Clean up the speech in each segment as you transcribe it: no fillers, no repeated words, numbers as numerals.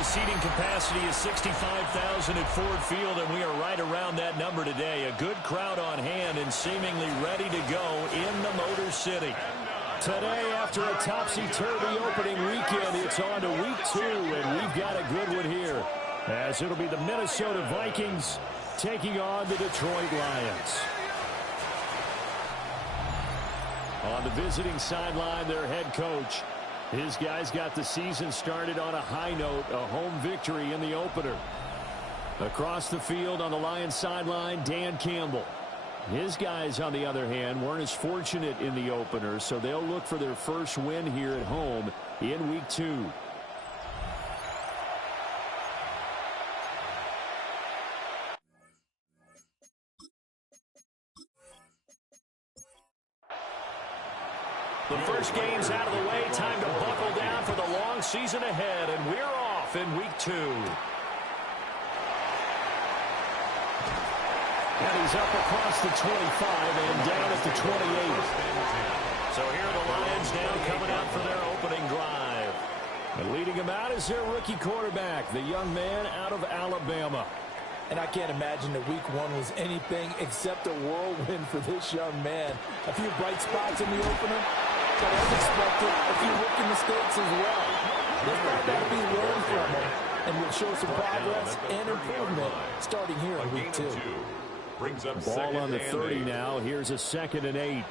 the seating capacity is 65,000 at Ford Field, and we are right around that number today. A good crowd on hand and seemingly ready to go in the Motor City. Today, after a topsy-turvy opening weekend, it's on to week 2, and we've got a good one here, as it'll be the Minnesota Vikings taking on the Detroit Lions. On the visiting sideline, their head coach. His guys got the season started on a high note, a home victory in the opener. Across the field on the Lions sideline, Dan Campbell. His guys, on the other hand, weren't as fortunate in the opener, so they'll look for their first win here at home in week 2. The first game's out of the way. Time to buckle down for the long season ahead, and we're off in week 2. And he's up across the 25 and down at the 28. So here are the Lions now coming out for their opening drive. And leading them out is their rookie quarterback, the young man out of Alabama. And I can't imagine that week 1 was anything except a whirlwind for this young man. A few bright spots in the opener, but as expected, a few rookie mistakes as well. There's not got to be learned from him, and will show some progress and improvement starting here in week 2. Brings up ball on the 30 now. Here's a 2nd and 8.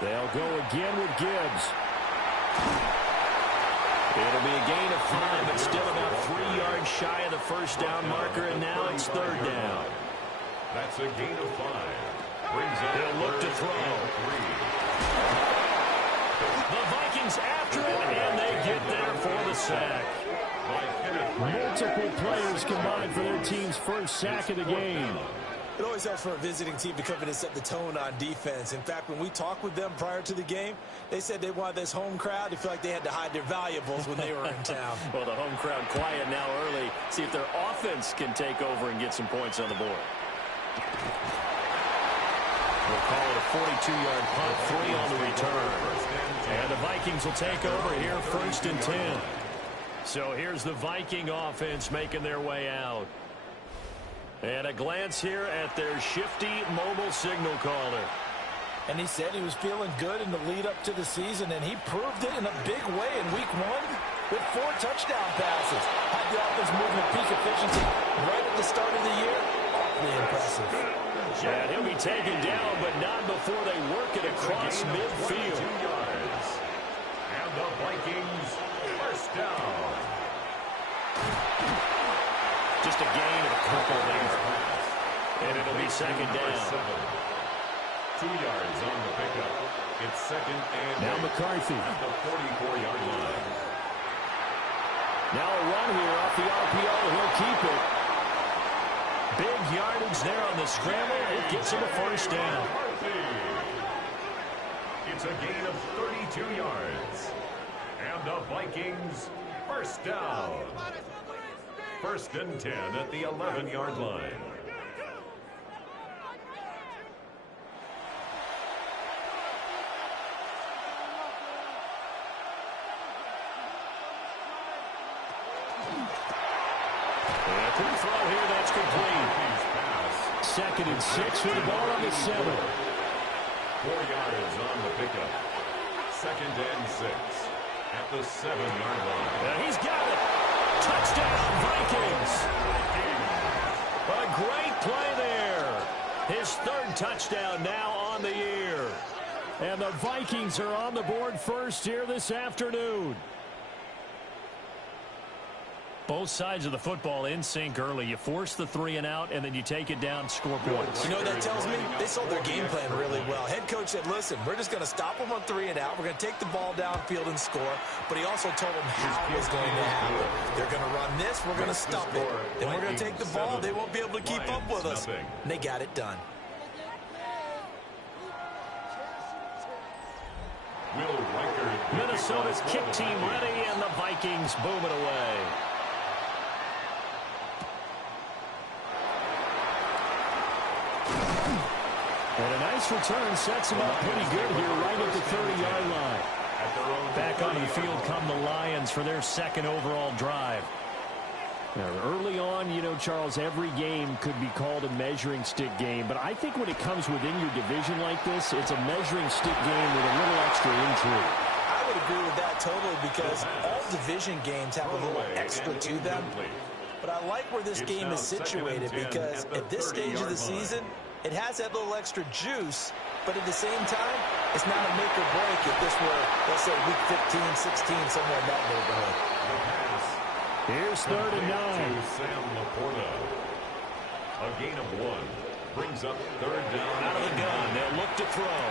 They'll go again with Gibbs. It'll be a gain of 5, but still about 3 yards shy of the first down marker, and now it's 3rd down. That's a gain of 5. Brings up He'll look to throw. The Vikings after it, and they get there for the sack. Multiple players combined for their team's first sack of the game. It always helps for a visiting team to come in and set the tone on defense. In fact, when we talked with them prior to the game, they said they wanted this home crowd to feel like they had to hide their valuables when they were in town. Well, the home crowd quiet now early. See if their offense can take over and get some points on the board. We'll call it a 42-yard punt, 3 on the return. And the Vikings will take over here, 1st and 10. So here's the Viking offense making their way out. And a glance here at their shifty mobile signal caller. And he said he was feeling good in the lead up to the season, and he proved it in a big way in week 1 with 4 touchdown passes. Had the offense moving at peak efficiency right at the start of the year. Awfully impressive. And he'll be taken down, but not before they work it across midfield. 2 yards. And the Vikings first down. Just a gain of a couple there. And it'll be 2nd down. 2 yards on the pickup. It's 2nd and now McCarthy. At the 44-yard line. Now a run here off the RPO. He'll keep it. Big yardage there on the scramble. It gets him a first down. It's a gain of 32 yards. And the Vikings first down. 1st and 10 at the 11-yard line. Quick throw here, that's complete. 2nd and 6 with the ball on the 7. 4 yards on the pickup. 2nd and 6 at the 7-yard line. And he's got it. Touchdown, Vikings. A great play there. His 3rd touchdown now on the year. And the Vikings are on the board first here this afternoon. Both sides of the football in sync early. You force the 3 and out, and then you take it down, score points. You know what that tells me? They sold their game plan really well. Head coach said, listen, we're just going to stop them on 3 and out. We're going to take the ball downfield and score. But he also told them how it was going to happen. They're going to run this. We're going to stop it. Then we're going to take the ball. They won't be able to keep up with us. And they got it done. Minnesota's kick team ready, and the Vikings boom it away. And a nice return sets him up pretty good here right at the 30-yard line. Back onto the field come the Lions for their second overall drive. Now, early on, you know, Charles, every game could be called a measuring stick game. But I think when it comes within your division like this, it's a measuring stick game with a little extra intrigue. I would agree with that totally because all division games have a little extra to them. But I like where this game is situated because at this stage of the season, it has that little extra juice. But at the same time, it's not a make or break if this were, let's say, week 15, 16, somewhere in that neighborhood. Here's 3rd and 9. Sam Laporta. A gain of 1 brings up 3rd down. Out of the gun, they'll look to throw.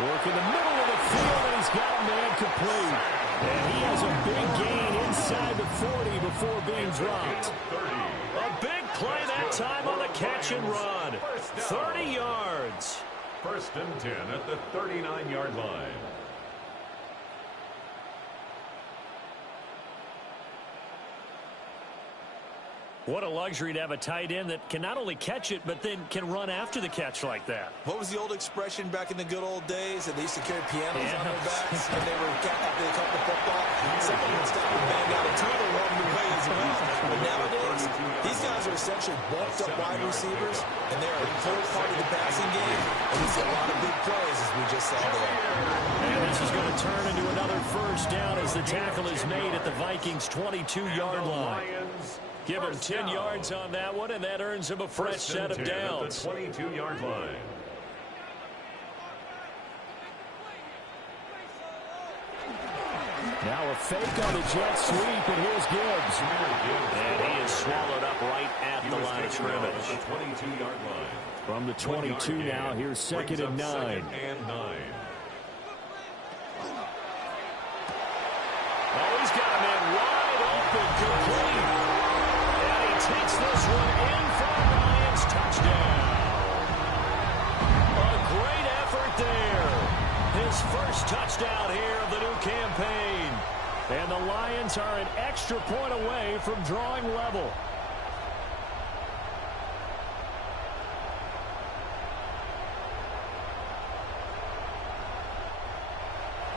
Work in the middle of the field, and he's got a man complete. And he has a big gain inside the 40 before being dropped. A big play that time on the catch and run. 30 yards. 1st and 10 at the 39-yard line. What a luxury to have a tight end that can not only catch it, but then can run after the catch like that. What was the old expression back in the good old days? That they used to carry pianos on their backs and they were after they caught the football. Someone would stop and bang out a tune along the way as well. But nowadays, these guys are essentially bulked up wide receivers, and they're a full part of the passing game. And we see a lot of big plays, as we just saw there. And this is going to turn into another 1st down as the tackle is made at the Vikings' 22-yard line. Give him 10 yards on that one, and that earns him a fresh set of downs. At the 22-yard line. Now a fake on the jet sweep, and here's Gibbs. And he is swallowed up right at the line of scrimmage. From the 22 now, here's 2nd and 9. Oh, he's got a man wide open, complete. Takes this one in for a Lions touchdown. A great effort there. His first touchdown here of the new campaign. And the Lions are an extra point away from drawing level.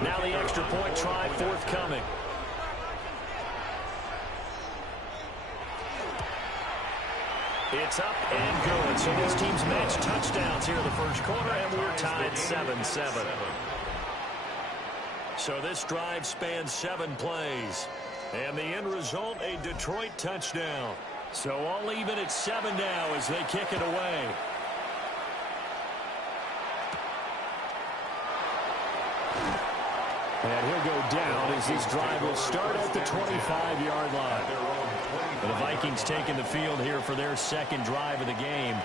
Now the extra point try forthcoming. It's up and good. So this team's matched touchdowns here in the first quarter, and we're tied 7-7. So this drive spans 7 plays. And the end result, a Detroit touchdown. So all even at 7 now as they kick it away. And he'll go down as this drive will start at the 25-yard line. The Vikings taking the field here for their second drive of the game.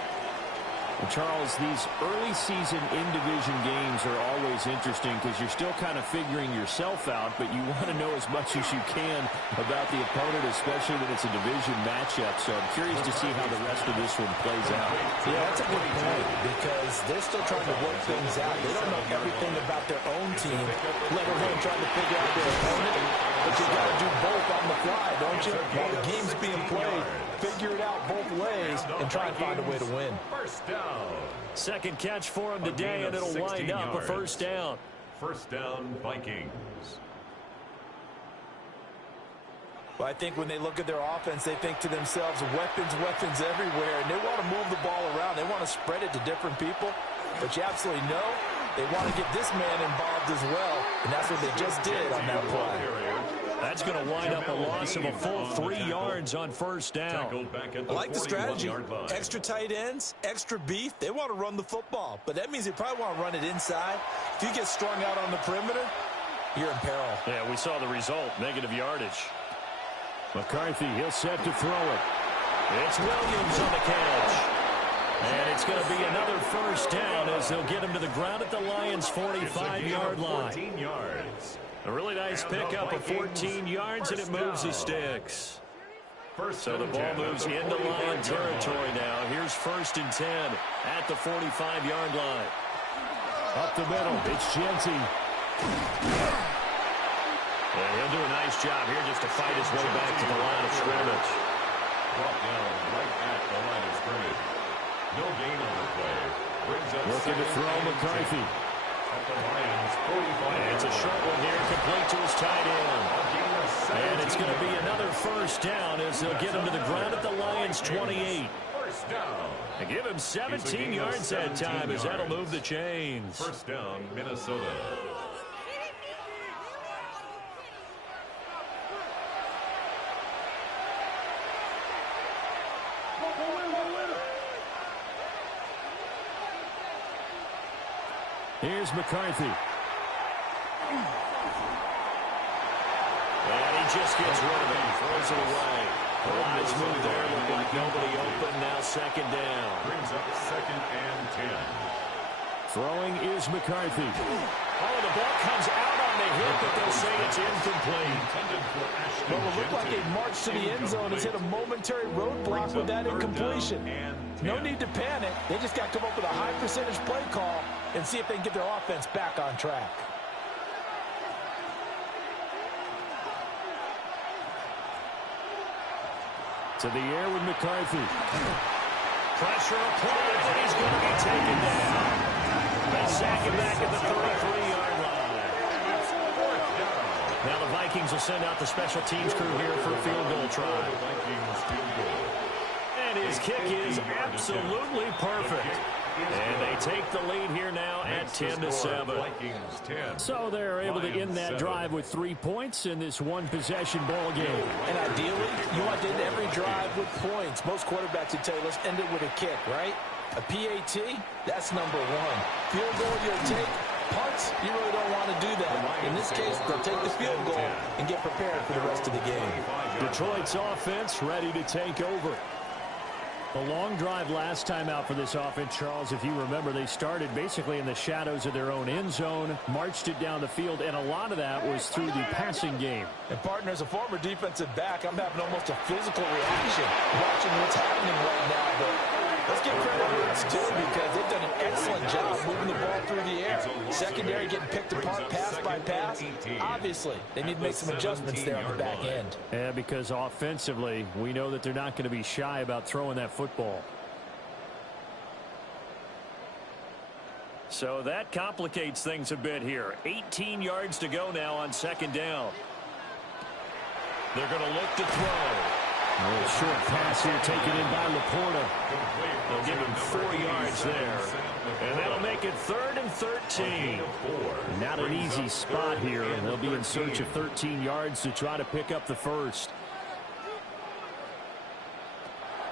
And Charles, these early season in-division games are always interesting because you're still kind of figuring yourself out, but you want to know as much as you can about the opponent, especially when it's a division matchup. So I'm curious to see how the rest of this one plays out. Yeah, that's a good point because they're still trying to work things out. They don't know everything about their own team, let alone trying to figure out their opponent. But you got to do both on the fly, don't you? While the game's being played, figure it out both ways and try and find a way to win. First down. Second catch for him today, and it'll wind up a first down. First down, Vikings. Well, I think when they look at their offense, they think to themselves, weapons, weapons everywhere, and they want to move the ball around. They want to spread it to different people, but you absolutely know they want to get this man involved as well, and that's what they just did on that play. That's going to wind up a loss of a full 3 yards on first down. I like the strategy. Extra tight ends, extra beef. They want to run the football, but that means they probably want to run it inside. If you get strung out on the perimeter, you're in peril. Yeah, we saw the result, negative yardage. McCarthy, he'll set to throw it. It's Williams on the catch. And it's going to be another first down as they'll get him to the ground at the Lions' 45-yard line. 14 yards. A really nice pickup of 14 yards, and it moves the sticks. So the ball moves into Lion territory now. Here's 1st and 10 at the 45-yard line. Up the middle, it's Jensen. And he'll do a nice job here just to fight his way back to the line of scrimmage. Brought down right at the line of scrimmage. No gain on the play. Looking to throw McCarthy. And it's a short one here, complete to his tight end. And it's going to be another first down as they'll get him to the ground at the Lions' 28. They give him 17 yards that time as that'll move the chains. First down, Minnesota. Here's McCarthy. And he just gets rid of it. He throws it away. The Lions move there. Look like nobody open. Now second down. Brings up second and 10. Throwing is McCarthy. Oh, the ball comes out on the hit, but they'll say it's incomplete. Well, it looked like a march to the end zone has hit a momentary roadblock with that incompletion. No need to panic. They just got to come up with a high percentage play call and see if they can get their offense back on track. To the air with McCarthy. Pressure applied, and he's going to be taken down. They sack him back at the 33-yard line. Now the Vikings will send out the special teams crew here for a field goal try. And his kick is absolutely perfect. And they take the lead here now at 10-7. So they're able to end that drive with 3 points in this one-possession ball game. And ideally, you want to end every drive with points. Most quarterbacks would tell you, let's end it with a kick, right? A PAT, that's number one. Field goal, you'll take. Punts, you really don't want to do that. In this case, they'll take the field goal and get prepared for the rest of the game. Detroit's offense ready to take over. A long drive last time out for this offense, Charles. If you remember, they started basically in the shadows of their own end zone, marched it down the field, and a lot of that was through the passing game. And, partner, as a former defensive back, I'm having almost a physical reaction watching what's happening right now. But let's give credit where it's due because they've done an excellent job moving the ball through the air. Secondary getting picked apart pass by pass. Obviously, they need to make some adjustments there on the back end. Yeah, because offensively, we know that they're not going to be shy about throwing that football. So that complicates things a bit here. 18 yards to go now on second down. They're going to look to throw. A little short pass here taken in by Laporta. They'll give him 4 yards there. And that'll make it 3rd and 13. Not an easy spot here. They'll be in search of 13 yards to try to pick up the first.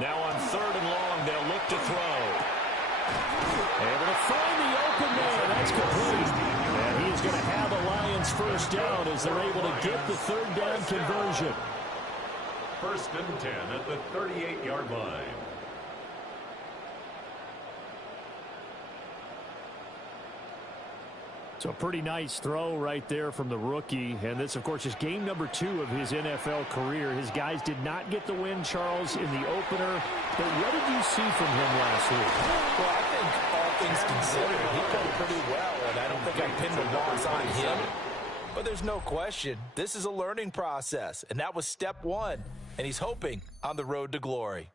Now on 3rd and long, they'll look to throw. Able to find the open man. That's complete. And he is going to have a Lions first down as they're able to get the 3rd down conversion. 1st and 10 at the 38-yard line. So a pretty nice throw right there from the rookie. And this, of course, is game number 2 of his NFL career. His guys did not get the win, Charles, in the opener. But what did you see from him last week? Well, I think all things considered, he played pretty well. And I don't think I pinned the loss on him. But there's no question, this is a learning process. And that was step 1. And he's hoping on the road to glory.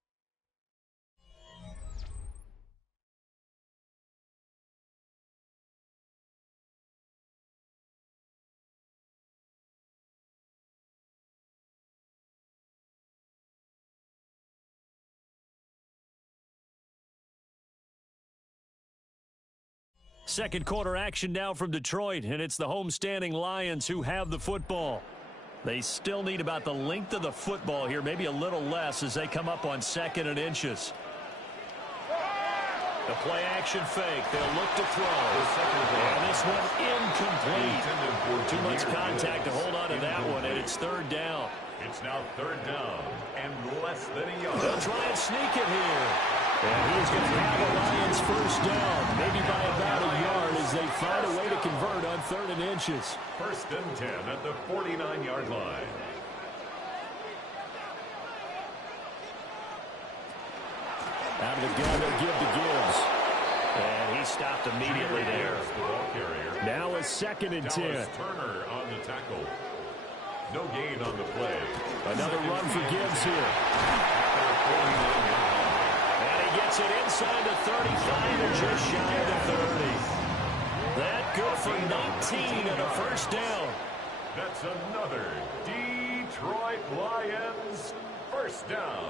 Second quarter action now from Detroit, and it's the homestanding Lions who have the football. They still need about the length of the football here, maybe a little less as they come up on 2nd and inches. The play action fake. They'll look to throw. And this one incomplete. Too much contact to hold on to that one, and it's 3rd down. It's now 3rd down and less than a yard. They'll try and sneak it here. And he's going to have the Lions first down, maybe by about a yard as they find a way to convert on 3rd and inches. 1st and 10 at the 49-yard line. Out of the gun, they'll give to Gibbs. And he stopped immediately there. Now a 2nd and 10. Turner on the tackle. No gain on the play. Another run for Gibbs here. And he gets it inside the 35 and just shy of the 30. That good for 19 and a first down. That's another Detroit Lions first down.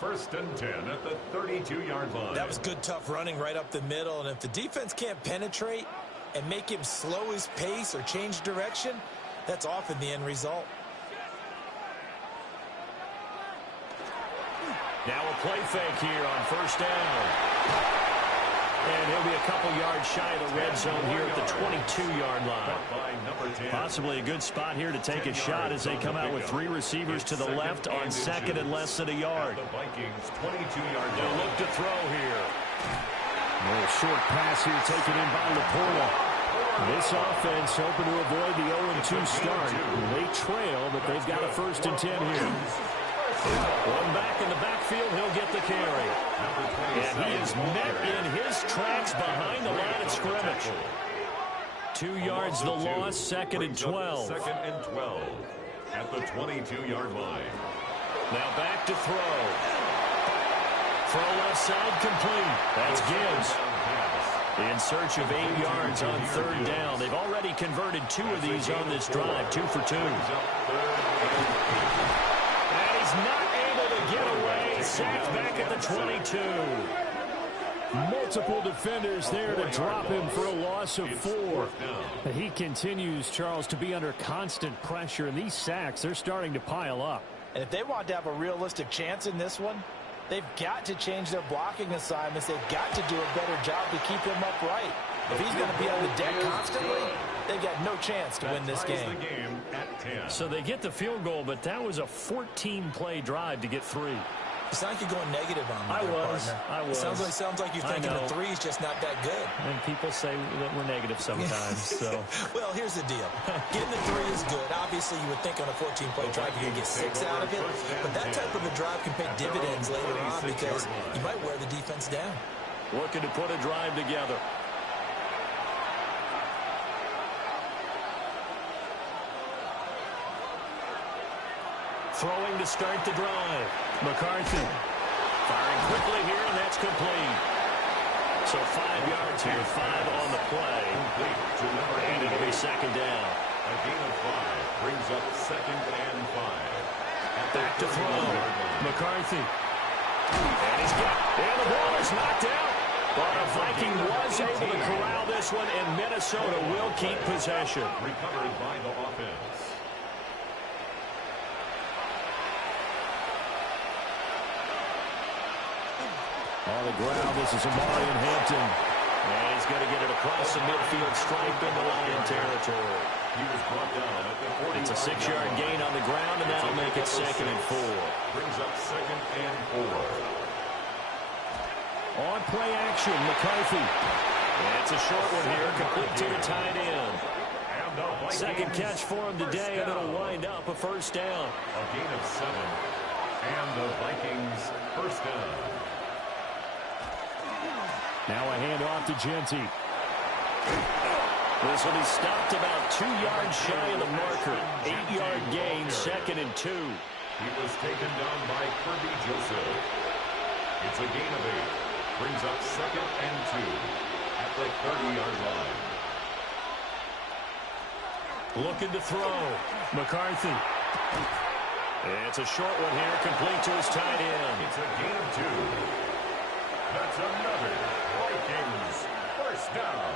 First and 10 at the 32-yard line. That was good, tough running right up the middle. And if the defense can't penetrate and make him slow his pace or change direction, that's often the end result. Now a play fake here on first down. And he'll be a couple yards shy of the red zone here at the 22-yard line. Possibly a good spot here to take a shot as they come out with three receivers to the left on second and less than a yard. The Vikings 22-yard They'll look to throw here. A little short pass here taken in by Laporta. This offense hoping to avoid the 0-2 start. They trail, but they've got a first and 10 here. One back in the backfield, he'll get the carry. And he is met in his tracks behind the line of scrimmage. 2 yards the loss, second and 12. Second and 12 at the 22-yard line. Now back to throw. Throw left side complete. That's Gibbs. In search of 8 yards on third down. They've already converted 2 of these on this drive, 2 for 2. Not able to get away. Sacked back at the 22. Multiple defenders there to drop him for a loss of 4. He continues, Charles, to be under constant pressure, and these sacks, they're starting to pile up. And if they want to have a realistic chance in this one, they've got to change their blocking assignments. They've got to do a better job to keep him upright. If he's going to be on the deck constantly, they've got no chance to win this game. So they get the field goal, but that was a 14-play drive to get 3. It's not like you're going negative on me, I was. Sounds like you're thinking the 3 is just not that good. And people say that we're negative sometimes. So. Well, here's the deal. Getting the 3 is good. Obviously, you would think on a 14-play drive you're going to get 6 out of it. But that type of a drive can pay dividends later on because you might wear the defense down. Looking to put a drive together. Throwing to start the drive. McCarthy firing quickly here, and that's complete. So 5 yards here, 5 on the play. And it'll be second down. A gain of 5 brings up second and 5. Back to throw. McCarthy. And he's got, and the ball is knocked out. But a Viking was able to corral this one, and Minnesota will keep possession. Recovered by the offense. On the ground, this is Amari in Hampton. And he's going to get it across the midfield stripe into Lion territory. He was brought down at the 40. It's a 6-yard gain on the ground, and that'll make it second and 4. Brings up second and 4. On play action, McCarthy. And it's a short one here, complete to the tight end. Second catch for him today, and it'll wind up a first down. A gain of 7. And the Vikings first down. Now a handoff to Genty. This will be stopped about 2 yards shy of the marker. 8-yard gain, second and 2. He was taken down by Kirby Joseph. It's a gain of 8. Brings up second and 2 at the 30-yard line. Looking to throw. McCarthy. It's a short one here, complete to his tight end. It's a gain of 2. That's another Vikings first down.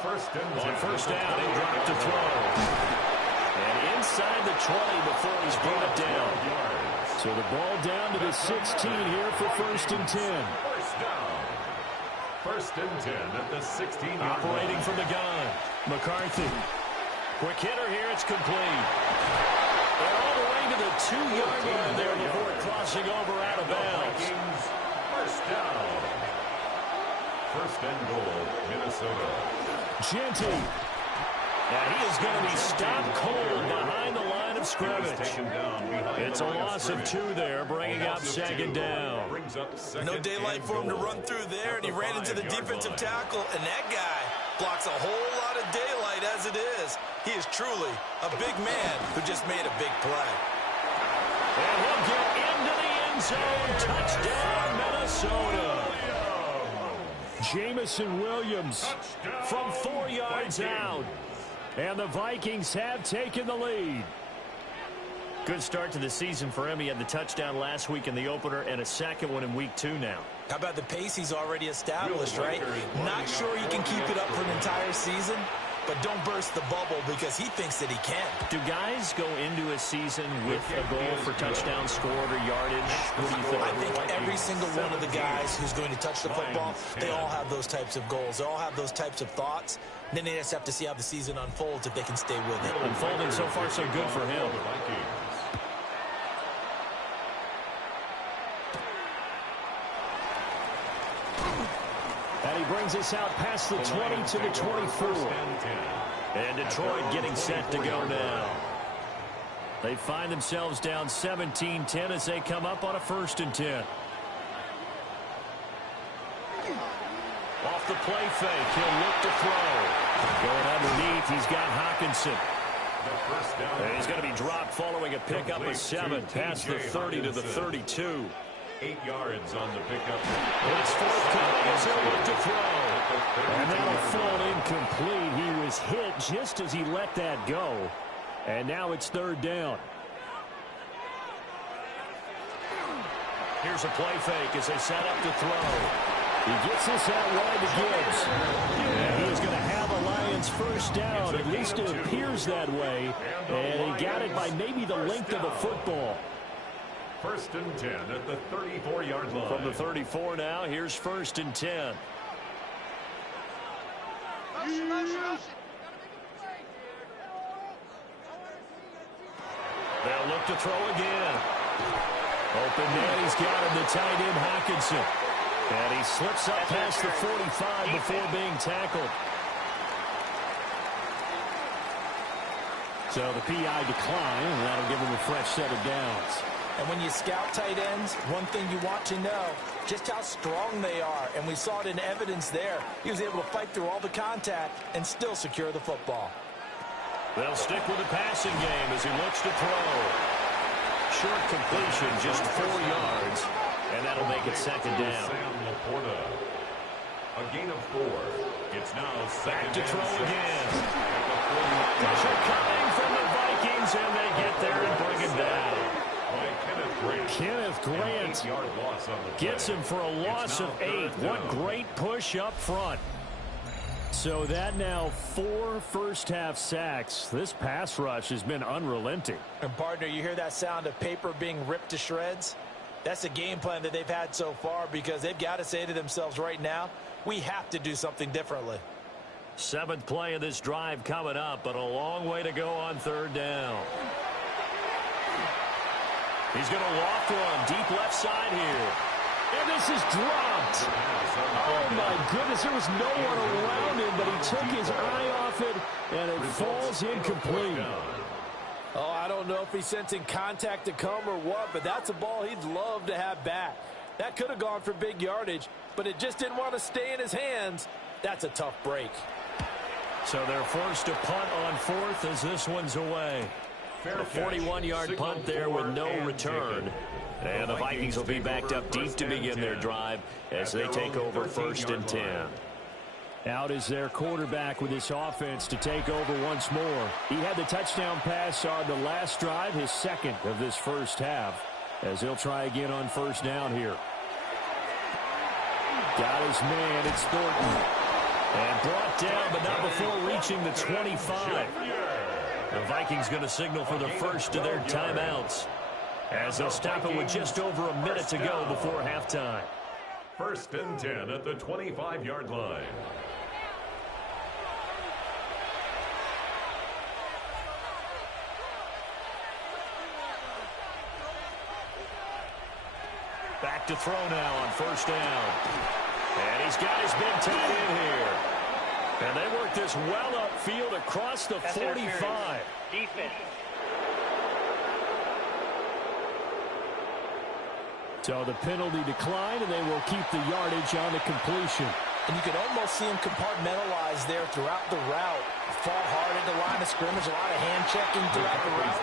First and 10. On first down, they drop to throw. And inside the 20 before he's brought down. So the ball down to the 16 here for first and 10. First down. First and 10 at the 16. Operating from the gun. McCarthy. Quick hitter here, it's complete. And all the way to the 2-yard line there before crossing over out of bounds. First down. First and goal, Minnesota. Genty. And he is going to be stopped cold behind the line of scrimmage. It's a loss of 2 there, bringing up second down. No daylight for him to run through there, and he ran into the defensive tackle, and that guy blocks a whole lot of daylight as it is. He is truly a big man who just made a big play. And he'll get into the end zone. Touchdown, Minnesota. Minnesota. Jamison Williams from 4 yards out. And the Vikings have taken the lead. Good start to the season for him. He had the touchdown last week in the opener and a second one in week 2 now. How about the pace he's already established, right? Not sure he can keep it up for an entire season, but don't burst the bubble because he thinks that he can. Do guys go into a season with a goal for touchdowns scored or yardage? What do you think? I think every single one of the guys who's going to touch the football, they all have those types of goals. They all have those types of thoughts. Then they just have to see how the season unfolds if they can stay with it. Unfolding so far so good for him. And he brings us out past the 20 to the 24. And Detroit getting set to go now. They find themselves down 17-10 as they come up on a 1st and 10. Off the play fake, he'll look to throw. Going underneath, he's got Hockenson. And he's going to be dropped following a pickup of 7 past the 30 to the 32. 8 yards on the pickup. It's forthcoming as he'll look to throw. And that'll fall incomplete. He was hit just as he let that go. And now it's 3rd down. Here's a play fake as they set up to throw. He gets this out wide to Gibbs. And he's going to have a Lions 1st down. At least it appears that way. And he got it by maybe the length of a football. 1st and 10 at the 34-yard line. From the 34 now, here's 1st and 10. They'll look to throw again. Open man, he's got him, the tight end Hockenson. And he slips up past the 45 before being tackled. So the PI decline, and that'll give him a fresh set of downs. And when you scout tight ends, one thing you want to know, just how strong they are. And we saw it in evidence there. He was able to fight through all the contact and still secure the football. They'll stick with the passing game as he looks to throw. Short completion, just 4 yards. And that'll make it 2nd down. A gain of 4. It's now back to throw again. Pressure coming from the Vikings, and they get there and bring him down. Kenneth Grant gets him for a loss of 8. What great push up front. So that now 4 first-half sacks. This pass rush has been unrelenting. And, partner, you hear that sound of paper being ripped to shreds? That's a game plan that they've had so far because they've got to say to themselves right now, we have to do something differently. 7th play of this drive coming up, but a long way to go on 3rd down. He's going to loft one deep left side here. And this is dropped. Oh, my goodness. There was no one around him, but he took his eye off it, and it falls incomplete. Oh, I don't know if he's sensing contact to come or what, but that's a ball he'd love to have back. That could have gone for big yardage, but it just didn't want to stay in his hands. That's a tough break. So they're forced to punt on 4th as this one's away. A 41-yard punt there with no return. And the Vikings will be backed up deep to begin their drive as they take over 1st and 10. Out is their quarterback with this offense to take over once more. He had the touchdown pass on the last drive, his 2nd of this 1st half, as he'll try again on 1st down here. Got his man, it's Thornton. And brought down, but not before reaching the 25. The Vikings going to signal for the first of their timeouts as they'll stop it with just over a minute to go before halftime. 1st and 10 at the 25-yard line. Back to throw now on 1st down. And he's got his big tight end here. And they work this well upfield across the 45. Defense. So the penalty decline, and they will keep the yardage on the completion. And you can almost see him compartmentalize there throughout the route. Fought hard at the line of scrimmage, a lot of hand checking throughout the route.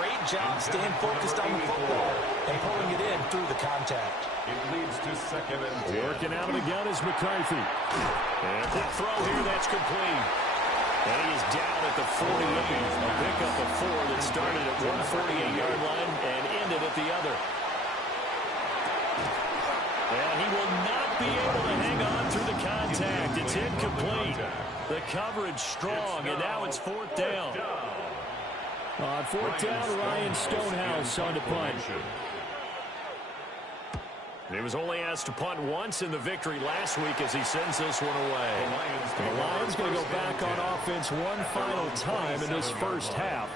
Great job staying focused on the football and pulling it in through the contact. It leads to 2nd and 10. Working out of the gun is McCarthy. And that throw here, that's complete. And he is down at the 48. A pickup of 4 that started at 148-yard line and ended at the other. And he will not be able to hang on through the contact. It's incomplete. The coverage strong, and now it's 4th down. On 4th down, Ryan Stonehouse on to punt. He was only asked to punt once in the victory last week as he sends this one away. The Lions going to go back on offense one final time in this first half.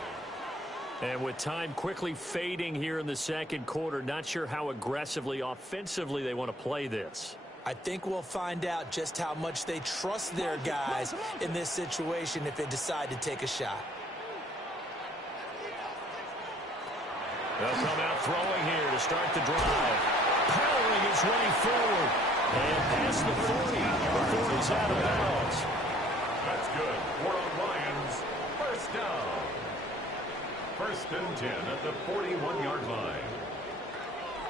And with time quickly fading here in the second quarter, not sure how aggressively, offensively they want to play this. I think we'll find out just how much they trust their guys in this situation if they decide to take a shot. They'll come out throwing here to start the drive. Powering his way forward. And past the 40 before he's out of bounds. That's good. For the Lions, first down. 1st and 10 at the 41-yard line.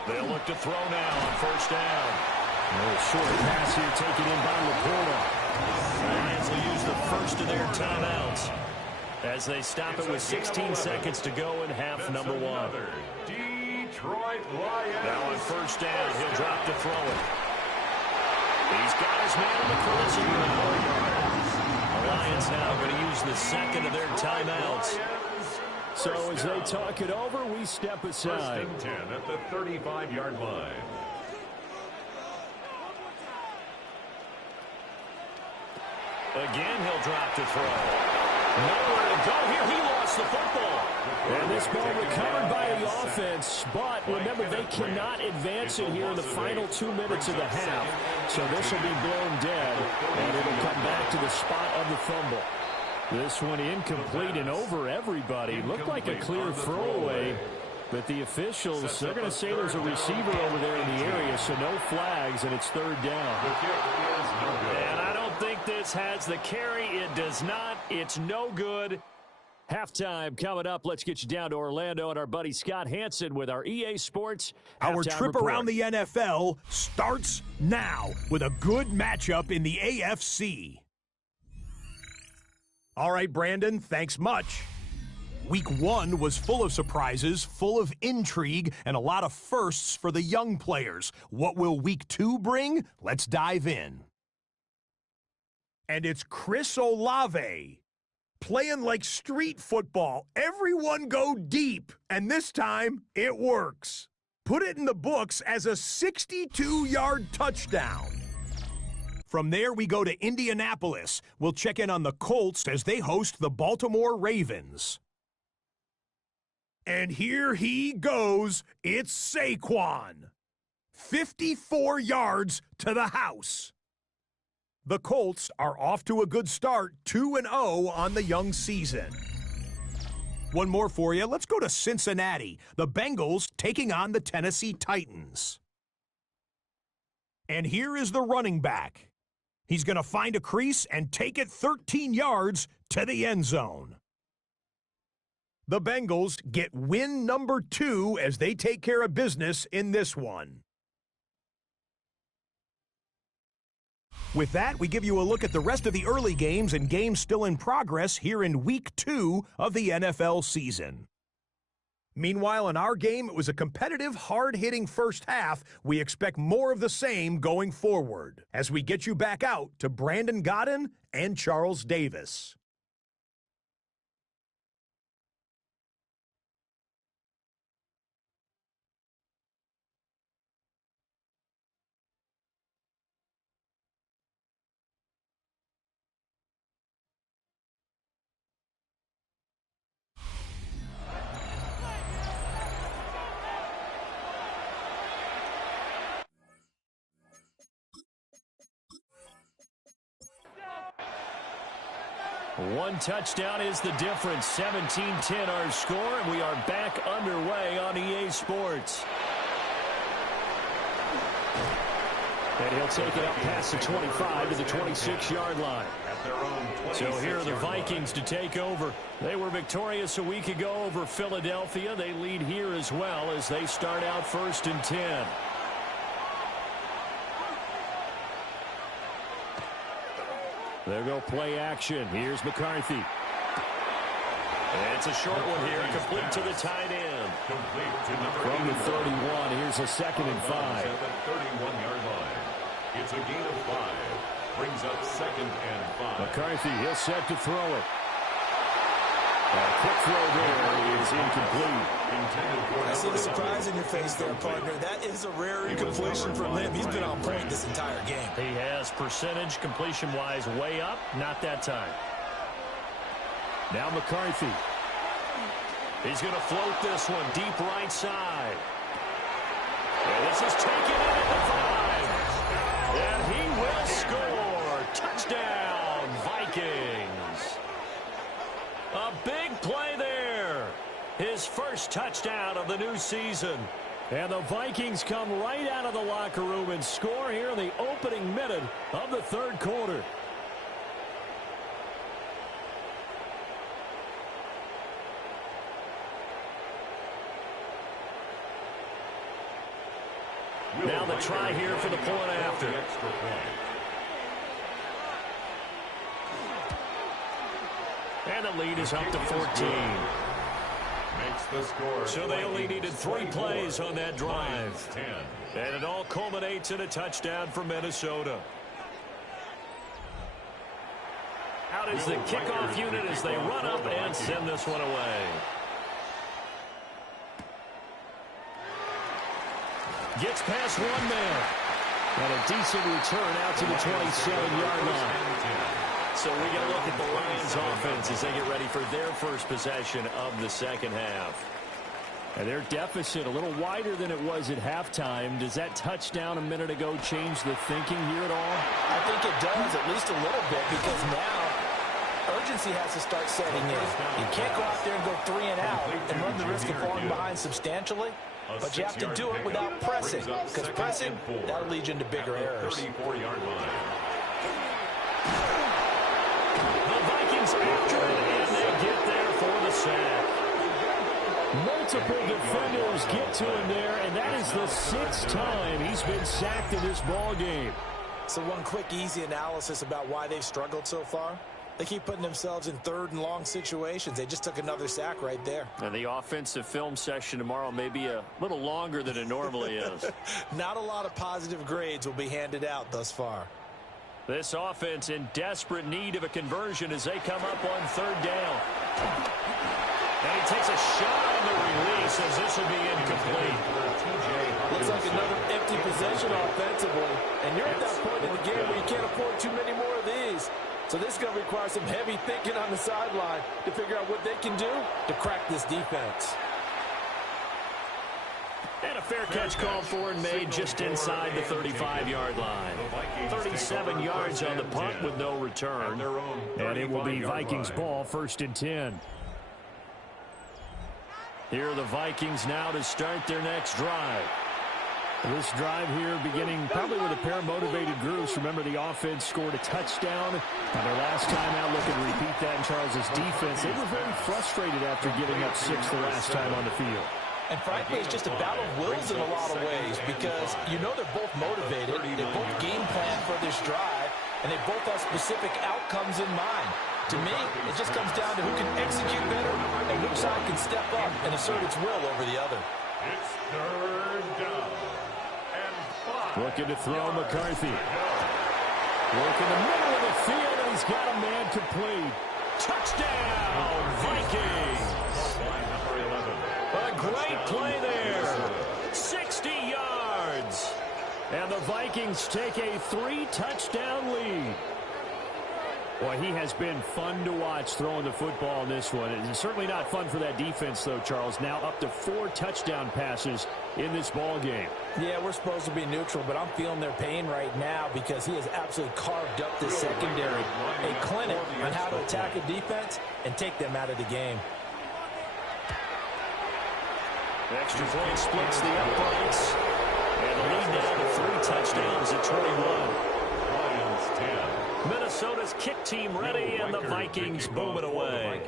They'll look to throw now on 1st down. A short pass here taken in by Laporta. The Lions will use the first of their timeouts as they stop it with 16 seconds to go in half number 1. Detroit Lions. Now on 1st down, he'll drop to throw it. He's got his man on the collision route. The Lions now going to use the second of their timeouts. So as they talk it over, we step aside. 1st and 10 at the 35-yard line. Again, he'll drop to throw. Nowhere to go here. He lost the football. And this ball recovered by the offense. But remember, they cannot advance it here in the final 2 minutes of the half. So this will be blown dead, and it'll come back to the spot of the fumble. This one incomplete and over everybody. Looked like a clear throwaway. But the officials, they're going to say there's a receiver over there in the area, so no flags, and it's 3rd down. And I don't think this has the carry. It does not. It's no good. Halftime coming up. Let's get you down to Orlando and our buddy Scott Hansen with our EA Sports Our halftime trip report. around the NFL starts now with a good matchup in the AFC. All right, Brandon, thanks much. Week 1 was full of surprises, full of intrigue, and a lot of firsts for the young players. What will Week 2 bring? Let's dive in. And it's Chris Olave, playing like street football. Everyone go deep, and this time it works. Put it in the books as a 62-yard touchdown. From there, we go to Indianapolis. We'll check in on the Colts as they host the Baltimore Ravens. And here he goes. It's Saquon. 54 yards to the house. The Colts are off to a good start, 2-0 on the young season. One more for you. Let's go to Cincinnati. The Bengals taking on the Tennessee Titans. And here is the running back. He's going to find a crease and take it 13 yards to the end zone. The Bengals get win number 2 as they take care of business in this one. With that, we give you a look at the rest of the early games and games still in progress here in Week 2 of the NFL season. Meanwhile, in our game, it was a competitive, hard-hitting first half. We expect more of the same going forward as we get you back out to Brandon Godden and Charles Davis. One touchdown is the difference. 17-10 our score, and we are back underway on EA Sports. And he'll take it up past the 25 to the 26-yard line. So here are the Vikings to take over. They were victorious a week ago over Philadelphia. They lead here as well as they start out 1st and 10. There go play action. Here's McCarthy. And it's a short one here, complete to the tight end. From the 31, here's a 2nd and 5. 31-yard line. It's a gain of 5. Brings up 2nd and 5. McCarthy, he'll set to throw it. A quick throw there is incomplete. I see the surprise in your face there, partner. That is a rare incompletion from him. He's been on point this entire game. He has percentage completion-wise way up. Not that time. Now McCarthy. He's going to float this one deep right side. And this is taken in at the 5. And he will score. Touchdown, Vikings. A big play there. His first touchdown of the new season. And the Vikings come right out of the locker room and score here in the opening minute of the 3rd quarter. Now the try here for the point after. And the lead is up to 14. So they only needed 3 plays on that drive. And it all culminates in a touchdown for Minnesota. Out is the kickoff unit as they run up and send this one away. Gets past one man. And a decent return out to the 27-yard line. So we get a look at the Lions offense as they get ready for their first possession of the second half. And their deficit a little wider than it was at halftime. Does that touchdown a minute ago change the thinking here at all? I think it does, at least a little bit, because now urgency has to start setting in. You can't go out there and go 3 and out and run the risk of falling behind substantially. But you have to do it without pressing, because pressing, that'll lead you into bigger errors. 34-yard line. The Vikings after it, and they get there for the sack. Multiple defenders get to him there, and that is the 6th time he's been sacked in this ball game. So one quick, easy analysis about why they've struggled so far. They keep putting themselves in 3rd and long situations. They just took another sack right there. And the offensive film session tomorrow may be a little longer than it normally is. Not a lot of positive grades will be handed out thus far. This offense in desperate need of a conversion as they come up on 3rd down. And he takes a shot on the release as this will be incomplete. Looks like another empty possession offensively. And you're at that point in the game where you can't afford too many more of these. So this is going to require some heavy thinking on the sideline to figure out what they can do to crack this defense. And a fair catch called for and made just inside the 35-yard line. 37 yards on the punt with no return. And it will be Vikings ball, 1st and 10. Here are the Vikings now to start their next drive. This drive here beginning probably with a pair of motivated groups. Remember, the offense scored a touchdown on their last time out. Looking to repeat that in Charles's defense. They were very frustrated after giving up 6 the last time on the field. And frankly, it's just a battle of wills in a lot of ways because you know they're both motivated. They both game plan for this drive, and they both have specific outcomes in mind. To me, it just comes down to who can execute better and which side can step up and assert its will over the other. It's 3rd down. Looking to throw McCarthy. Work in the middle of the field, and he's got a man complete. Touchdown, Vikings! A great play there. 60 yards. And the Vikings take a 3-touchdown lead. Boy, he has been fun to watch throwing the football in this one. It's certainly not fun for that defense, though, Charles. Now up to 4 touchdown passes in this ball game. Yeah, we're supposed to be neutral, but I'm feeling their pain right now because he has absolutely carved up the secondary. A clinic on how to attack a defense and take them out of the game. Extra point splits the uprights. And the lead now to 3 touchdowns at 21. Vikings boom it away.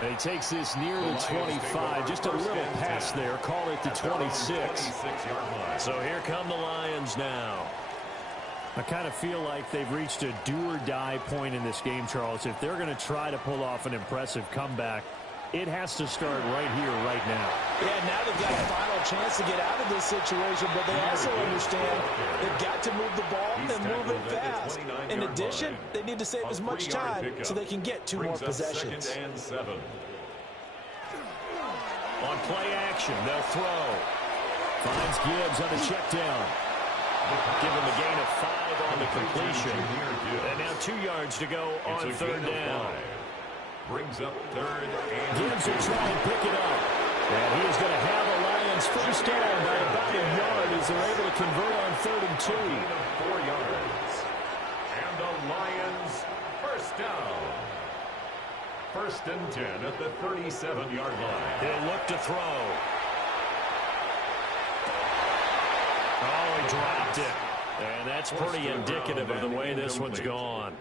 And he takes this near the 25. Just a little pass there. Call it the 26. So here come the Lions now. I kind of feel like they've reached a do-or-die point in this game, Charles. If they're going to try to pull off an impressive comeback, it has to start right here, right now. Yeah, now they've got a final chance to get out of this situation, but they also understand they've got to move the ball and move it fast. In addition, they need to save as much time so they can get 2 more possessions. On play action, they'll throw. Finds Gibbs on the check down. Give him a gain of 5 on the completion. And now 2 yards to go on third down. Brings up third and Gibbs will try and pick it up. And he is going to have the Lions first down by about a yard as they're able to convert on 3rd and 2. 4 yards. And the Lions first down. 1st and 10 at the 37-yard line. He'll look to throw. Oh, he dropped it. And that's pretty indicative of the way this one's gone.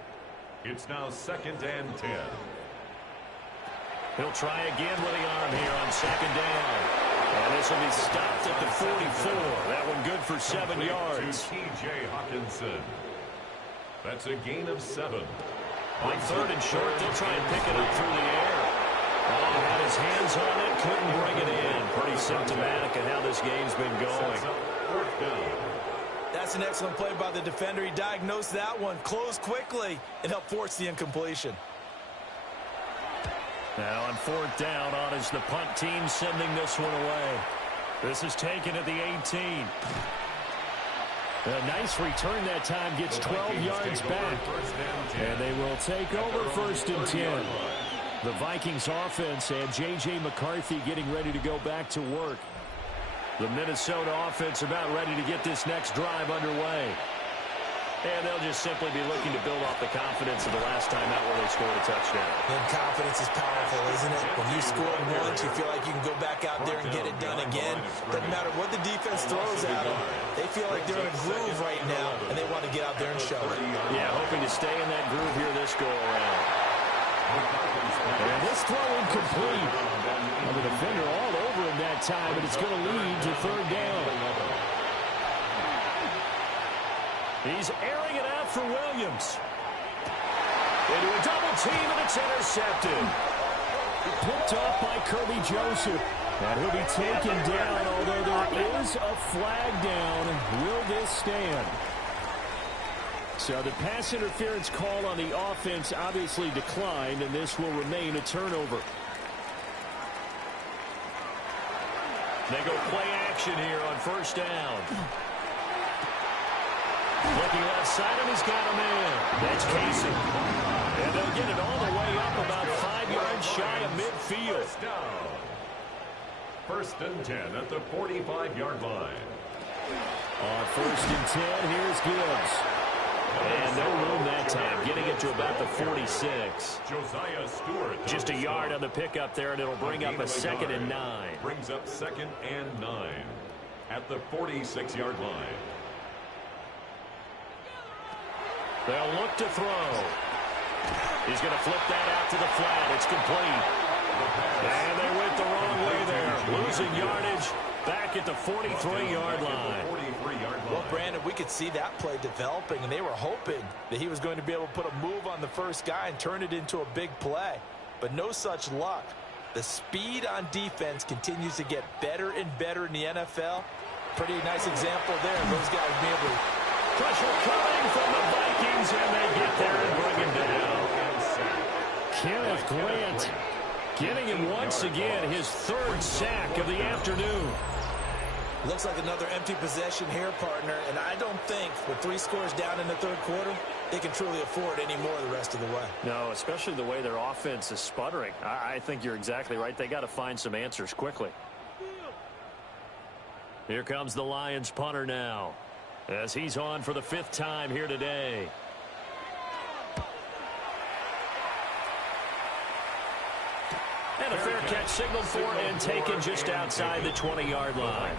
It's now 2nd and 10. He'll try again with the arm here on 2nd down. And this will be stopped at the 44. That one good for 7 yards. T.J. Hawkinson. That's a gain of 7. On 3rd and short, they'll try and pick it up through the air. Oh, had his hands on it, couldn't bring it in. Pretty symptomatic of how this game's been going. That's an excellent play by the defender. He diagnosed that one, closed quickly, and helped force the incompletion. Now on 4th down, on is the punt team sending this one away. This is taken at the 18. A nice return that time, gets 12 yards back. And they will take over 1st and 10. The Vikings offense and J.J. McCarthy getting ready to go back to work. The Minnesota offense about ready to get this next drive underway. And they'll just simply be looking to build off the confidence of the last time out where they scored a touchdown. And confidence is powerful, isn't it? When you score once, you feel like you can go back out there and get it done again. Doesn't matter what the defense throws at them. They feel like they're in a groove right now, and they want to get out there and show it. Yeah, hoping to stay in that groove here this go-around. And this throw incomplete. And the defender all over him that time, and it's going to lead to 3rd down. He's airing it out for Williams. Into a double team, and it's intercepted. Picked off by Kirby Joseph. And he'll be taken down, although there is a flag down. Will this stand? So the pass interference call on the offense obviously declined, and this will remain a turnover. They go play action here on 1st down. Looking left side, and he's got him in. That's Casey. And they'll get it all the way up about 5 yards shy of midfield. 1st and 10 at the 45-yard line. On 1st and 10, here's Gibbs. And no room that time, getting it to about the 46. Josiah Stewart. Just a yard on the pickup there, and it'll bring up a 2nd and 9. Brings up 2nd and 9 at the 46-yard line. They'll look to throw. He's going to flip that out to the flat. It's complete. And they went the wrong way there. Losing yardage back at the 43-yard line. Well, Brandon, we could see that play developing, and they were hoping that he was going to be able to put a move on the first guy and turn it into a big play. But no such luck. The speed on defense continues to get better and better in the NFL. Pretty nice example there. Those guys being able to... Pressure coming from the Vikings, and they get there and bring him down. Kenneth Grant getting him once again his 3rd sack of the afternoon. Looks like another empty possession here, partner, and I don't think with 3 scores down in the 3rd quarter, they can truly afford any more the rest of the way. No, especially the way their offense is sputtering. I think you're exactly right. They got to find some answers quickly. Here comes the Lions punter now, as he's on for the 5th time here today. And a fair catch signaled for and taken just outside the 20-yard line.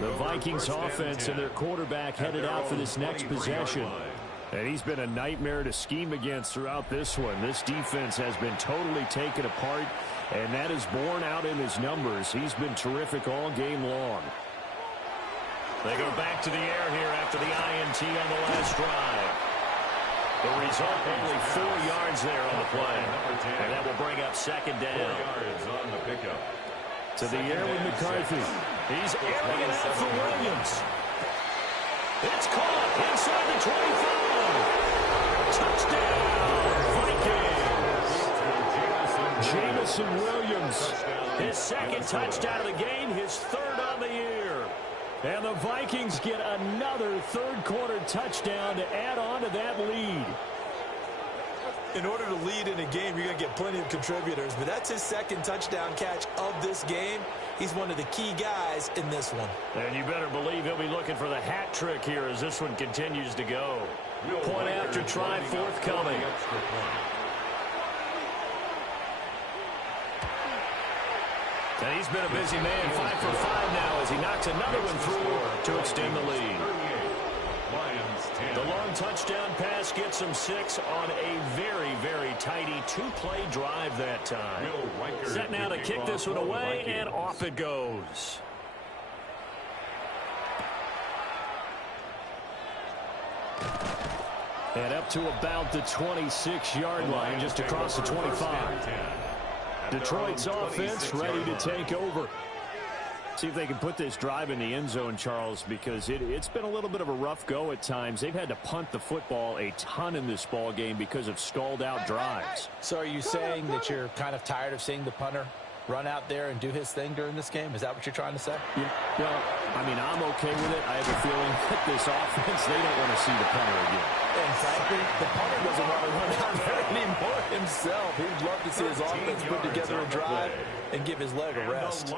The Vikings offense and their quarterback headed out for this next possession. And he's been a nightmare to scheme against throughout this one. This defense has been totally taken apart, and that is borne out in his numbers. He's been terrific all game long. They go back to the air here after the INT on the last drive. The result, only 4 yards there on the play. And that will bring up second down. 4 yards on the pickup. To the air with McCarthy. He's airing it out for Williams. It's caught inside the 25. Touchdown, Vikings. Jamison Williams. His second touchdown of the game, his third on the year. And the Vikings get another third-quarter touchdown to add on to that lead. In order to lead in a game, you're going to get plenty of contributors, but that's his second touchdown catch of this game. He's one of the key guys in this one. And you better believe he'll be looking for the hat trick here as this one continues to go. Point after try forthcoming. And he's been a busy man, 5 for 5 now as he knocks another one through to extend the lead. The long touchdown pass gets him 6 on a very, very tidy 2-play drive that time. Set now to kick this one away, and off it goes. And up to about the 26-yard line, just across the 25. Detroit's offense ready to take over. See if they can put this drive in the end zone, Charles, because it's been a little bit of a rough go at times. They've had to punt the football a ton in this ball game because of stalled-out drives. So are you saying that you're kind of tired of seeing the punter run out there and do his thing during this game? Is that what you're trying to say? Well, I mean, I'm okay with it. I have a feeling that this offense, they don't want to see the punter again. And frankly, the punter doesn't want to run out there anymore himself. He'd love to see his offense put together a drive and give his leg a rest.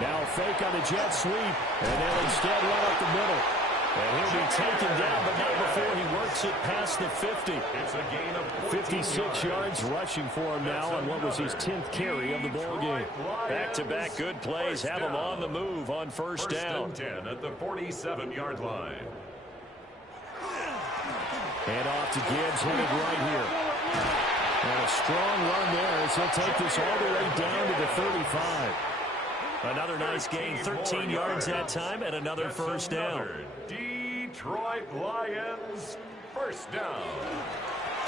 Now fake on the jet sweep, and they'll instead run up the middle. And he'll be taken down, but not before he works it past the 50. It's a gain of 56 yards rushing for him now on what was his 10th carry of the ball game. Back-to-back good plays have him on the move on first down. 10 at the 47-yard line. And off to Gibbs, headed right here. And a strong run there as he'll take this all the way down to the 35. Another nice gain, 13 yards that time, and another first down. Detroit Lions first down.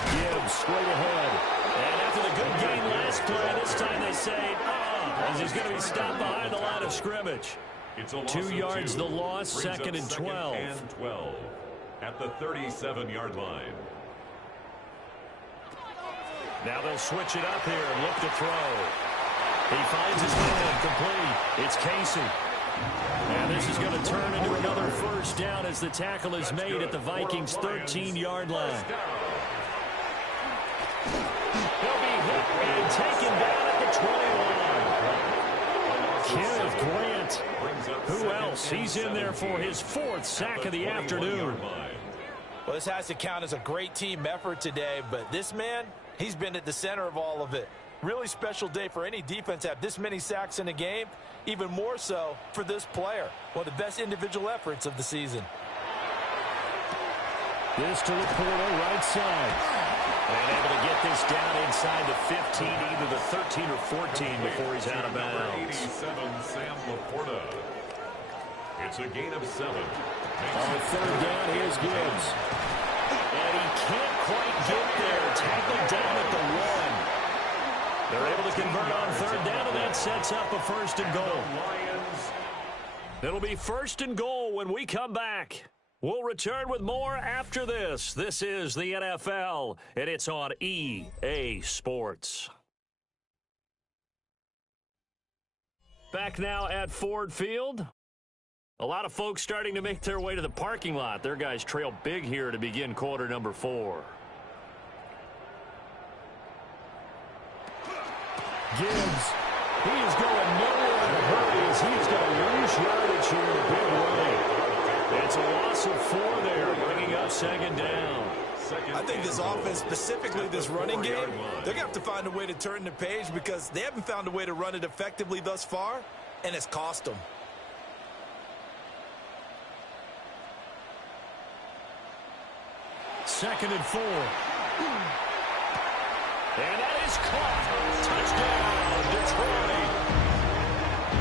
Gibbs straight ahead. And after the good gain last play, this time they say, as he's going to be stopped behind the line of scrimmage. It's a loss 2 of yards 2. the loss, Brings second up and 12. And 12 at the 37-yard line. Now they'll switch it up here and look to throw. He finds his man complete. It's Casey. And this is going to turn into another first down as the tackle is made at the Vikings' 13-yard line. He'll be hit and taken down at the 21. Kenneth Grant. Who else? He's in there for his 4th sack of the afternoon. Well, this has to count as a great team effort today, but this man, he's been at the center of all of it. Really special day for any defense to have this many sacks in a game, even more so for this player. One of the best individual efforts of the season. This to Laporta, right side. And able to get this down inside the 15, either the 13 or 14 before he's out of bounds. 87, Sam Laporta. It's a gain of 7. On third down, here's Gibbs. And he can't quite get there. Tackled down at the 1. They're able to convert on third down, and that sets up a first and goal. It'll be first and goal when we come back. We'll return with more after this. This is the NFL, and it's on EA Sports. Back now at Ford Field. A lot of folks starting to make their way to the parking lot. Their guys trail big here to begin quarter number 4. Gibbs, he is going nowhere in a hurry as he is going to lose yardage here in a big way. It's a loss of 4 there, bringing up second down. I think this offense, specifically this running game, they're going to have to find a way to turn the page because they haven't found a way to run it effectively thus far, and it's cost them. Second and 4. And that is caught. Touchdown, Detroit.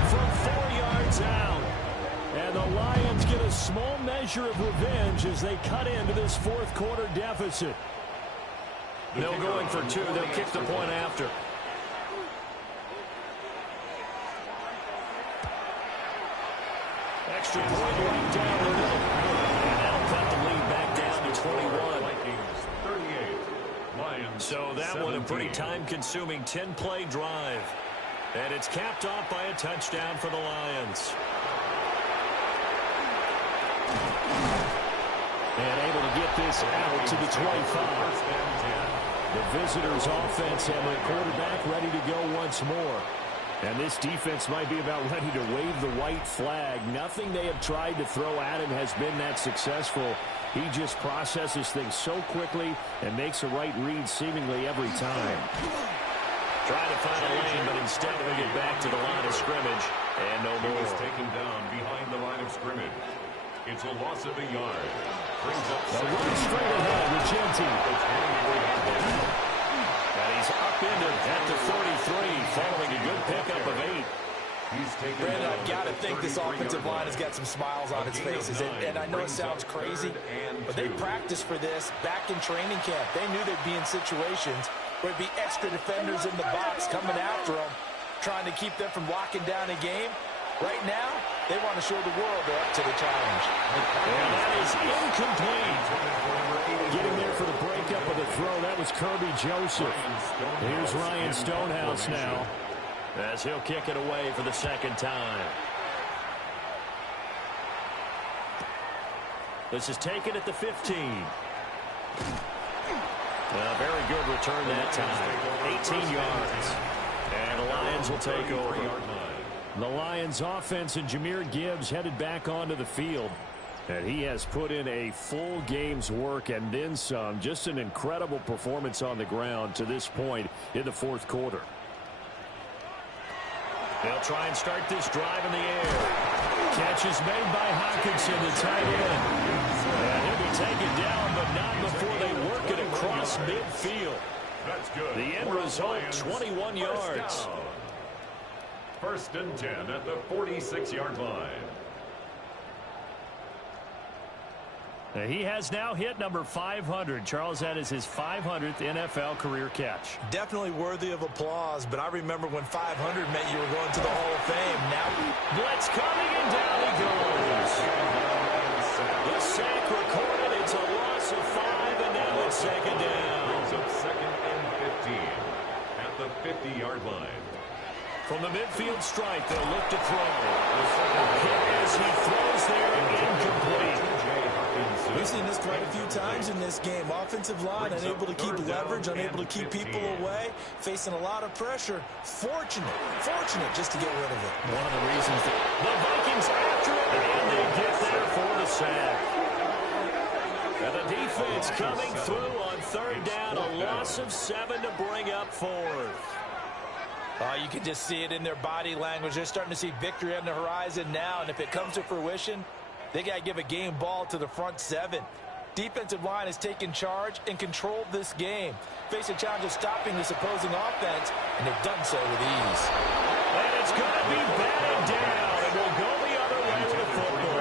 From 4 yards out. And the Lions get a small measure of revenge as they cut into this fourth quarter deficit. They'll go in for 2. They'll kick the point after. Extra point right down the middle. And that'll cut the lead back down to 21. Vikings 38. Lions So that 17. one a pretty time-consuming 10-play drive. And it's capped off by a touchdown for the Lions. And able to get this out to the 25. The visitors' offense and their quarterback ready to go once more. And this defense might be about ready to wave the white flag. Nothing they have tried to throw at him has been that successful. He just processes things so quickly and makes a right read seemingly every time. Trying to find a lane, but instead we get back to the line of scrimmage. And no more. He was taken down behind the line of scrimmage. It's a loss of a yard. Brings up the run straight ahead with Genti. And he's up into at the 33, following a good pickup of 8. Brandon, I've got to think this offensive line has got some smiles on its faces. And I know it sounds crazy, but they practiced for this back in training camp. They knew they'd be in situations where there'd be extra defenders in the box coming after them, trying to keep them from locking down a game. Right now, they want to show the world they're up to the challenge. And that is incomplete. Getting there for the breakup of the throw, that was Kirby Joseph. Here's Ryan Stonehouse now, as he'll kick it away for the second time. This is taken at the 15. A very good return that time. 18 yards. And the Lions will take over. The Lions offense and Jahmyr Gibbs headed back onto the field. And he has put in a full game's work and then some. Just an incredible performance on the ground to this point in the fourth quarter. They'll try and start this drive in the air. Catch is made by Hockenson, the tight end. And he'll be taken down, but not before they work it across midfield. That's good. The end result, 21 yards. First and 10 at the 46-yard line. He has now hit number 500. Charles, that is his 500th NFL career catch. Definitely worthy of applause, but I remember when 500 meant you were going to the Hall of Fame. Now, blitz coming, and down he goes. The sack recorded. It's a loss of 5, and now it's second down. Brings up second and 15 at the 50-yard line. From the midfield stripe, they'll look to throw. As he throws there, incomplete. We've seen this quite a few times in this game. Offensive line unable to keep leverage, unable to keep people away, facing a lot of pressure. Fortunate just to get rid of it. One of the reasons that the Vikings after it, and they get there for the sack. And the defense coming through on third down, a loss of 7 to bring up fourth. You can just see it in their body language. They're starting to see victory on the horizon now, and if it comes to fruition, they got to give a game ball to the front 7. Defensive line has taken charge and controlled this game. Face a challenge of stopping this opposing offense, and they've done so with ease. And it's going to be batted down, and we'll go the other way with the football.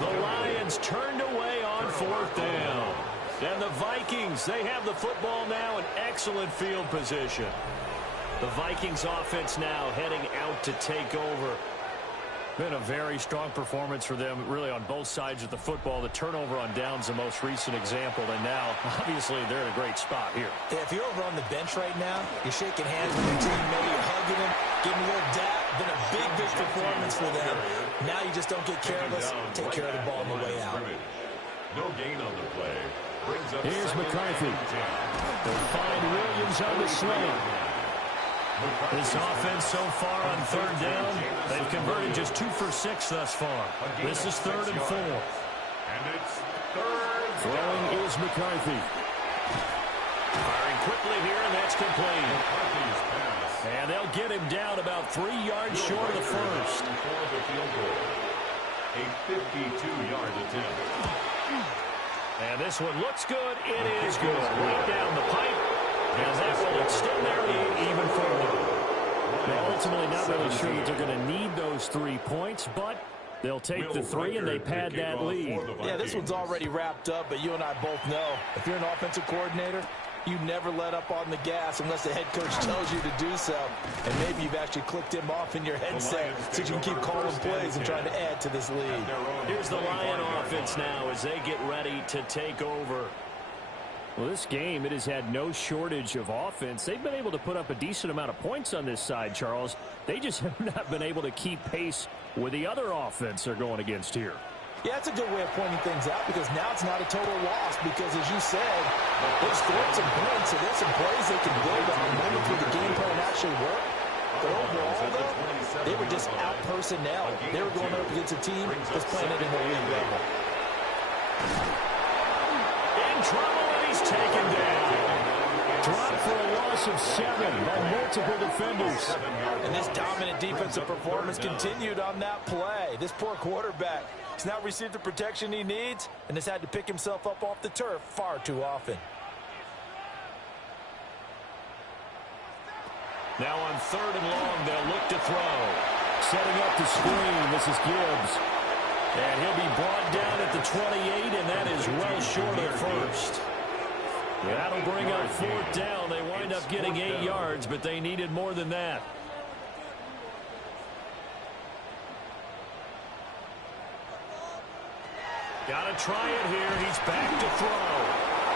The Lions turned away on fourth down. And the Vikings, they have the football now in excellent field position. The Vikings offense now heading out to take over. Been a very strong performance for them, really, on both sides of the football. The turnover on downs, the most recent example, and now, obviously, they're in a great spot here. Yeah, if you're over on the bench right now, you're shaking hands with your teammate, you're hugging him, giving a little dap. Been a big performance for them. Now you just don't get careless. Take care of the ball on the way out. No gain on the play. Brings up here's McCarthy. They'll find Williams on the sling. This offense so far on third down, they've converted just 2 for 6 thus far. This is 3rd and 4. And it's third down. Throwing is McCarthy. Firing quickly here, and that's complete. McCarthy's pass. And they'll get him down about 3 yards short of the first. For the field goal. A 52-yard attempt. And this one looks good. It is good. Right down the pipe. And that will extend their lead even further. They're ultimately not really sure that they're going to need those 3 points, but they'll take the 3 and they pad that lead. Yeah, this one's already wrapped up, but you and I both know if you're an offensive coordinator, you never let up on the gas unless the head coach tells you to do so. And maybe you've actually clicked him off in your headset so you can keep calling plays and trying to add to this lead. Here's the Lion offense now as they get ready to take over. Well, this game, it has had no shortage of offense. They've been able to put up a decent amount of points on this side, Charles. They just have not been able to keep pace with the other offense they're going against here. Yeah, that's a good way of pointing things out because now it's not a total loss because, as you said, they've scored some points, so there's some plays they can build on moments where the game plan actually worked. But overall, though, they were just out-personnel. They were going up against a team that's playing at an elite level. In trouble, and he's taken down. Dropped for a loss of 7 by multiple defenders. And this dominant defensive performance continued on that play. This poor quarterback has now received the protection he needs and has had to pick himself up off the turf far too often. Now on 3rd and long, they'll look to throw. Setting up the screen, this is Gibbs. And he'll be brought down at the 28, and that is well short of the first. That'll bring up 4th down. They wind up getting 8 yards, but they needed more than that. Got to try it here. He's back to throw.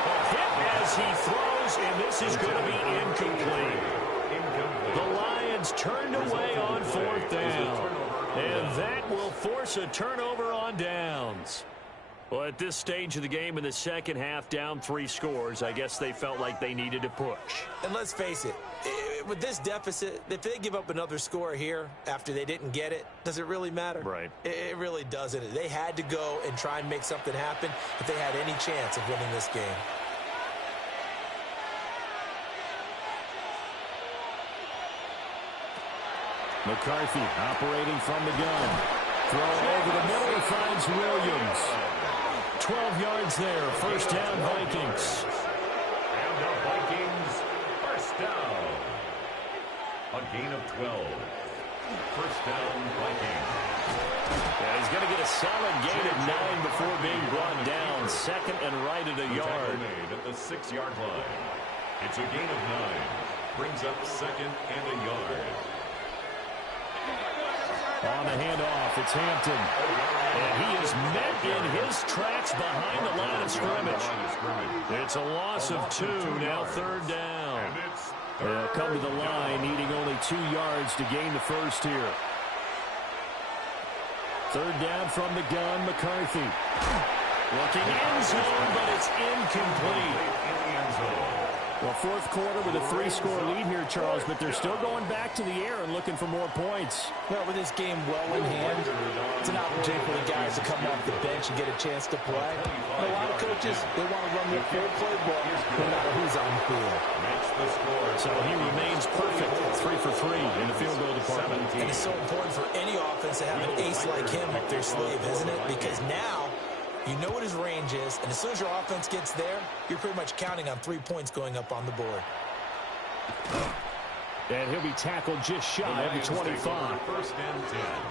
A hit as he throws, and this is going to be incomplete. The Lions turned away on 4th down. And that will force a turnover on downs. Well, at this stage of the game in the second half, down 3 scores, I guess they felt like they needed to push. And let's face it, with this deficit, if they give up another score here after they didn't get it, does it really matter? Right. It really doesn't. They had to go and try and make something happen if they had any chance of winning this game. McCarthy operating from the gun. Throw over the middle, he finds Williams. 12 yards there, 1st down Vikings. And the Vikings, 1st down. A gain of 12. 1st down, Vikings. Yeah, he's going to get a solid gain of 9 before being brought down. 2nd and right at a yard. Made at the 6-yard line. It's a gain of 9. Brings up 2nd and a yard. On the handoff, it's Hampton. And he is met in his tracks behind the line of scrimmage. It's a loss of 2, now 3rd down. They'll come to the line, needing only 2 yards to gain the first here. 3rd down from the gun, McCarthy. Looking end zone, but it's incomplete. Well, 4th quarter with a 3-score lead here, Charles, but they're still going back to the air and looking for more points. Well, with this game well in hand, it's an opportunity for the guys to come off the bench and get a chance to play. And a lot of coaches, they want to run their full playbook no matter who's on the field. So he remains perfect, 3 for 3 in the field goal department. And it's so important for any offense to have an ace like him up their sleeve, isn't it? Because now you know what his range is, and as soon as your offense gets there, you're pretty much counting on 3 points going up on the board. And he'll be tackled just shy of the 25.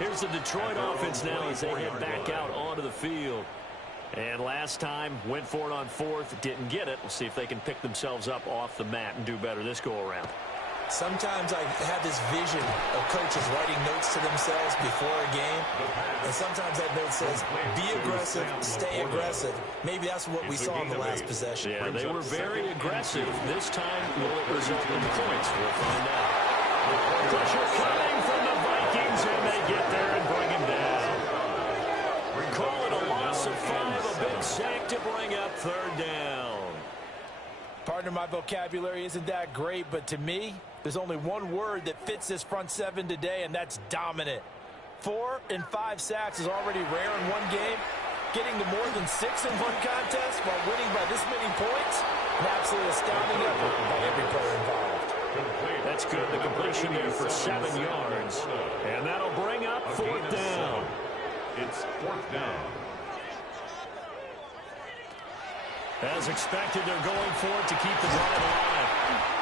Here's the Detroit offense now as they head back out onto the field. And last time, went for it on 4th, didn't get it. We'll see if they can pick themselves up off the mat and do better this go-around. Sometimes I have this vision of coaches writing notes to themselves before a game, and sometimes that note says, be aggressive, stay aggressive. Maybe that's what we saw in the last possession. Yeah, they were very aggressive. This time, will it result in points? We'll find out. Pressure coming from the Vikings, and they get there and bring him down. We call it a loss of 5, a big sack to bring up 3rd down. Partner, my vocabulary isn't that great, but to me, there's only one word that fits this front 7 today, and that's dominant. 4 and 5 sacks is already rare in one game, Getting to more than 6 in one contest while winning by this many points? An absolutely astounding effort by every player involved. That's good. The completion there for 7 yards. And that'll bring up 4th down. It's 4th down. As expected, they're going for it to keep the drive alive.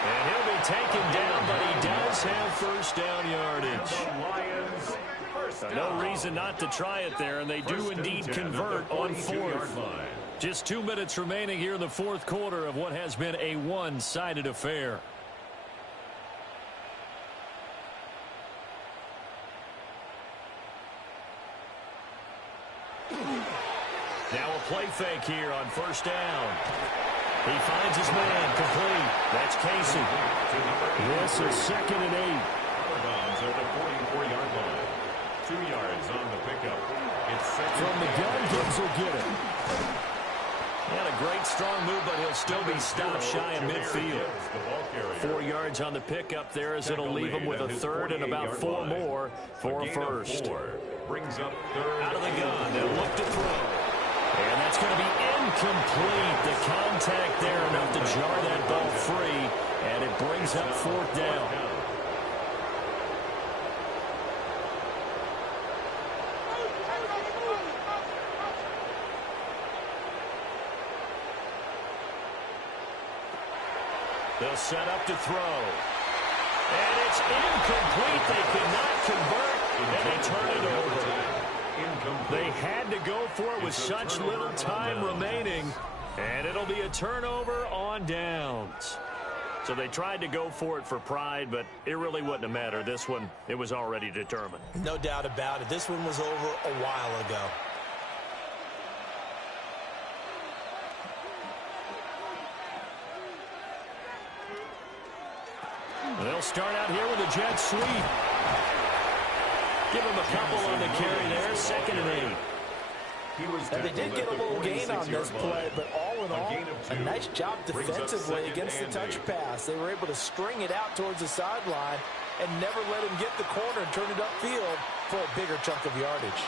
And he'll be taken down, but he does have first down yardage. Lions, first down. No reason not to try it there, and they do indeed convert on 4th. Just 2 minutes remaining here in the 4th quarter of what has been a one-sided affair. Now a play fake here on first down. He finds his man complete. That's Casey. This is 2nd and 8. Bounds at the 44-yard line. 2 yards on the pickup. It's from the gun. Gibbs will get it. He had a great strong move, but he'll still be stopped shy of midfield. 4 yards on the pickup there as it'll leave him with a 3rd and about 4 more for a first. Brings up 3rd. Out of the gun. They'll look to throw. And that's going to be incomplete. The contact there enough to jar that ball free. And it brings up 4th down. They'll set up to throw. And it's incomplete. They cannot convert. And they turn it over. They had to go for it with such little time remaining, and it'll be a turnover on downs. So they tried to go for it for pride, but it really wouldn't have mattered. This one, it was already determined. No doubt about it. This one was over a while ago. They'll start out here with a jet sweep. Give him a couple on the carry there. 2nd and 8. And they did get a little gain on this play, but all in all, a nice job defensively against the touch pass. They were able to string it out towards the sideline and never let him get the corner and turn it upfield for a bigger chunk of yardage.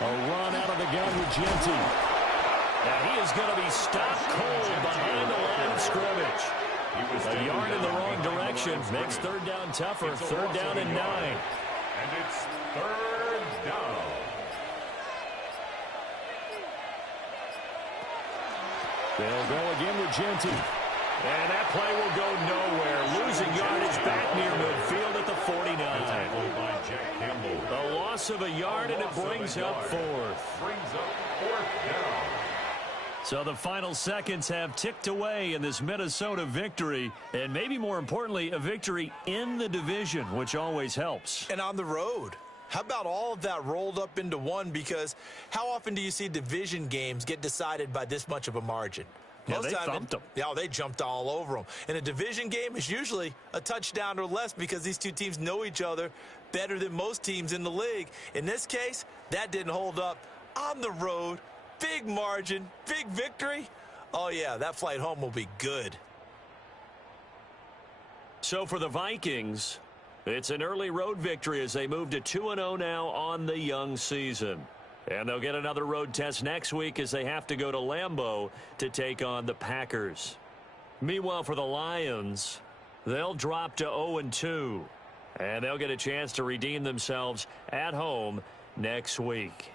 A run out of the gun with Genty. Now he is going to be stopped cold behind the line of scrimmage. A yard in the wrong direction makes 3rd down tougher. 3rd down and 9. And it's 3rd down. They'll go again with Genty. And that play will go nowhere. Losing yardage back near midfield at the 49. By Jack Campbell. A loss of a yard, and it brings up 4th. Brings up 4th down. So the final seconds have ticked away in this Minnesota victory, and maybe more importantly, a victory in the division, which always helps. And on the road. How about all of that rolled up into one? Because how often do you see division games get decided by this much of a margin? Yeah, they thumped them. Yeah, they jumped all over them. And a division game is usually a touchdown or less because these two teams know each other better than most teams in the league. In this case, that didn't hold up. On the road, big margin, big victory. Oh, yeah, that flight home will be good. So for the Vikings, it's an early road victory as they move to 2-0 now on the young season. And they'll get another road test next week as they have to go to Lambeau to take on the Packers. Meanwhile, for the Lions, they'll drop to 0-2. And they'll get a chance to redeem themselves at home next week.